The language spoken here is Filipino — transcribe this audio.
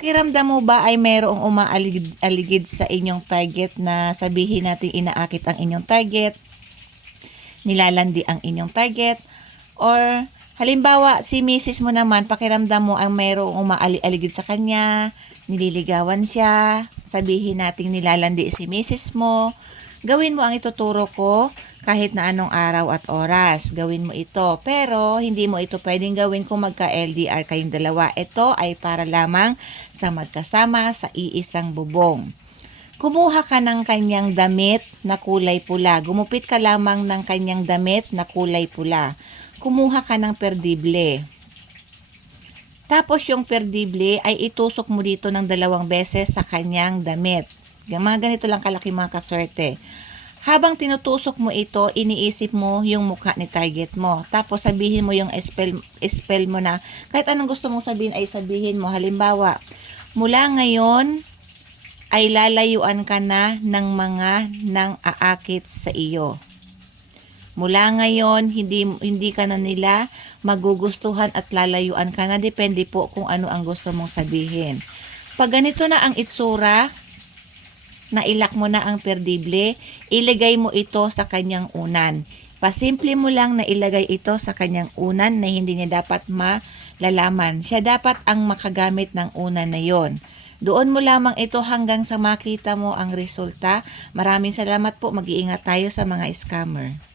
Pakiramdam mo ba ay mayroong umaaligid sa inyong target na sabihin natin inaakit ang inyong target, nilalandi ang inyong target, or halimbawa si misis mo naman, pakiramdam mo ang mayroong umaaligid sa kanya, nililigawan siya, sabihin natin nilalandi si misis mo, gawin mo ang ituturo ko kahit na anong araw at oras. Gawin mo ito. Pero, hindi mo ito pwedeng gawin kung magka-LDR kayong dalawa. Ito ay para lamang sa magkasama sa iisang bubong. Kumuha ka ng kanyang damit na kulay pula. Gumupit ka lamang ng kanyang damit na kulay pula. Kumuha ka ng perdible. Tapos yung perdible ay itusok mo dito ng dalawang beses sa kanyang damit. Mga ganito lang kalaki mga kaswerte. Habang tinutusok mo ito, iniisip mo yung mukha ni target mo. Tapos sabihin mo yung spell, spell mo na, kahit anong gusto mong sabihin ay sabihin mo. Halimbawa, mula ngayon ay lalayuan ka na ng mga nang aakit sa iyo. Mula ngayon, hindi, hindi ka na nila magugustuhan at lalayuan ka na. Depende po kung ano ang gusto mong sabihin. Pag ganito na ang itsura, na ilak mo na ang perdible, ilagay mo ito sa kanyang unan. Pasimple mo lang na ilagay ito sa kanyang unan na hindi niya dapat malalaman. Siya dapat ang makagamit ng unan na yon. Doon mo lamang ito hanggang sa makita mo ang resulta. Maraming salamat po. Mag-iingat tayo sa mga scammer.